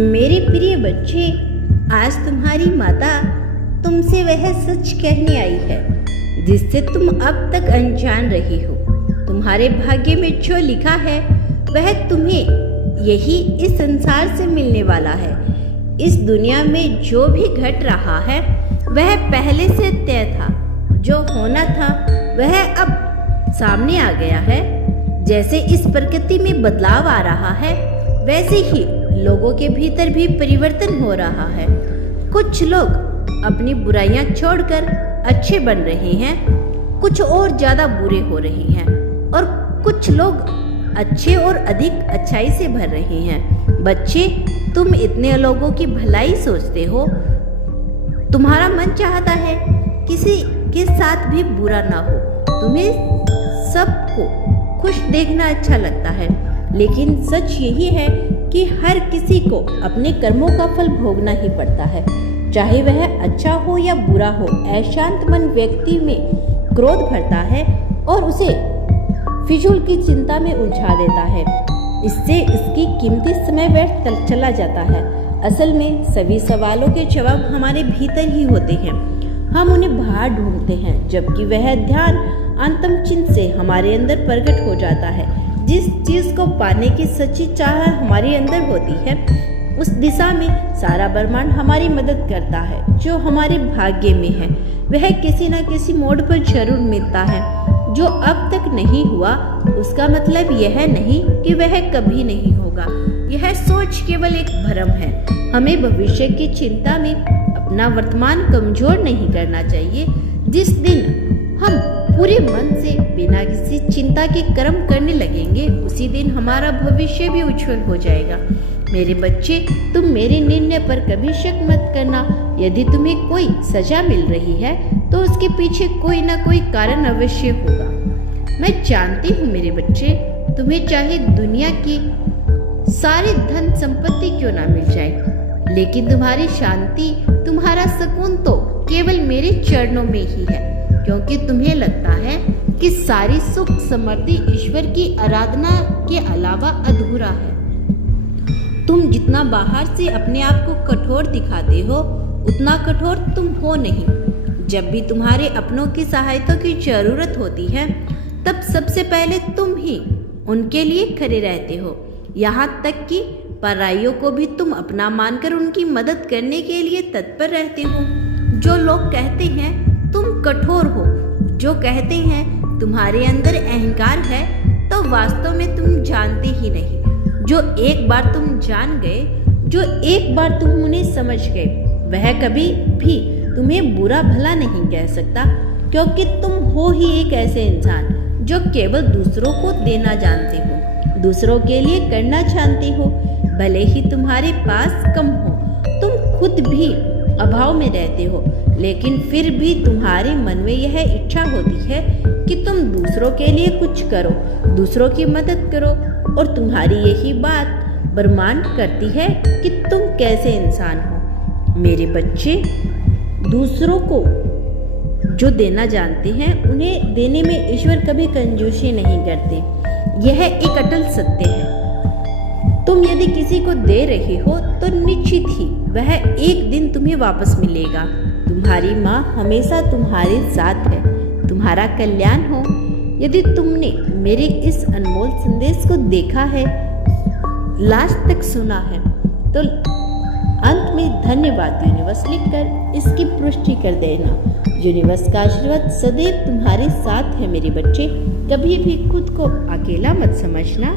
मेरे प्रिय बच्चे, आज तुम्हारी माता तुमसे वह सच कहने आई है जिससे तुम अब तक अनजान रही हो। तुम्हारे भाग्य में जो लिखा है वह तुम्हें यही इस संसार से मिलने वाला है। इस दुनिया में जो भी घट रहा है वह पहले से तय था। जो होना था वह अब सामने आ गया है। जैसे इस प्रकृति में बदलाव आ रहा है वैसे ही लोगों के भीतर भी परिवर्तन हो रहा है। कुछ लोग अपनी बुराइयां छोड़कर अच्छे बन रहे हैं, कुछ और ज्यादा बुरे हो रहे हैं और कुछ लोग अच्छे और अधिक अच्छाई से भर रहे हैं। बच्चे, तुम इतने लोगों की भलाई सोचते हो। तुम्हारा मन चाहता है किसी के साथ भी बुरा ना हो। तुम्हें सबको खुश देखना अच्छा लगता है, लेकिन सच यही है कि हर किसी को अपने कर्मों का फल भोगना ही पड़ता है, चाहे वह अच्छा हो या बुरा हो। अशांत मन व्यक्ति में क्रोध भरता है और उसे फिजूल की चिंता में उलझा देता है। इससे इसकी कीमती समय व्यर्थ चला जाता है। असल में सभी सवालों के जवाब हमारे भीतर ही होते हैं। हम उन्हें बाहर ढूंढते हैं, जबकि वह ध्यान अंतम चिन्ह से हमारे अंदर प्रकट हो जाता है। जिस चीज को पाने की सच्ची चाह हमारे अंदर होती है उस दिशा में सारा ब्रह्मांड हमारी मदद करता है। जो हमारे भाग्य में है वह किसी न किसी मोड़ पर जरूर मिलता है। जो अब तक नहीं हुआ उसका मतलब यह नहीं कि वह कभी नहीं होगा। यह सोच केवल एक भ्रम है। हमें भविष्य की चिंता में अपना वर्तमान कमजोर नहीं करना चाहिए। जिस दिन हम पूरे मन से बिना किसी चिंता के कर्म करने लगेंगे उसी दिन हमारा भविष्य भी उज्जवल हो जाएगा। मेरे बच्चे, तुम मेरे निर्णय पर कभी शक मत करना। यदि तुम्हें कोई सजा मिल रही है तो उसके पीछे कोई ना कोई कारण अवश्य होगा। मैं जानती हूँ मेरे बच्चे, तुम्हें चाहे दुनिया की सारी धन संपत्ति क्यों ना मिल जाए, लेकिन तुम्हारी शांति, तुम्हारा सुकून तो केवल मेरे चरणों में ही है, क्योंकि तुम्हें लगता है कि सारी सुख समृद्धि ईश्वर की आराधना के अलावा अधूरा है। तुम जितना बाहर से अपने आप को कठोर दिखाते हो उतना कठोर तुम हो नहीं। जब भी तुम्हारे अपनों की सहायता की जरूरत होती है तब सबसे पहले तुम ही उनके लिए खड़े रहते हो। यहाँ तक कि पराइयों को भी तुम अपना मानकर उनकी मदद करने के लिए तत्पर रहते हो। जो लोग कहते हैं तुम कठोर हो, जो कहते हैं तुम्हारे अंदर अहंकार है, तो वास्तव में तुम जानते ही नहीं। जो एक बार तुम जान गए, जो एक बार तुम उन्हें समझ गए, वह कभी भी तुम्हें बुरा भला नहीं कह सकता, क्योंकि तुम हो ही एक ऐसे इंसान जो केवल दूसरों को देना जानते हो, दूसरों के लिए करना जानते हो। भले ही तुम्हारे पास कम हो, तुम खुद भी अभाव में रहते हो, लेकिन फिर भी तुम्हारे मन में यह इच्छा होती है कि तुम दूसरों के लिए कुछ करो, दूसरों की मदद करो, और तुम्हारी यही बात ब्रह्मांड करती है कि तुम कैसे इंसान हो। मेरे बच्चे, दूसरों को जो देना जानते हैं उन्हें देने में ईश्वर कभी कंजूसी नहीं करते। यह एक अटल सत्य है। तुम यदि किसी को दे रहे हो तो निश्चित ही वह एक दिन तुम्हें वापस मिलेगा। तुम्हारी माँ हमेशा तुम्हारे साथ है। तुम्हारा कल्याण हो। यदि तुमने मेरे इस अनमोल संदेश को देखा है, लास्ट तक सुना है, तो अंत में धन्यवाद यूनिवर्स लिखकर इसकी पुष्टि कर देना। यूनिवर्स का आशीर्वाद सदैव तुम्हारे साथ है मेरे बच्चे। कभी भी खुद को अकेला मत समझना।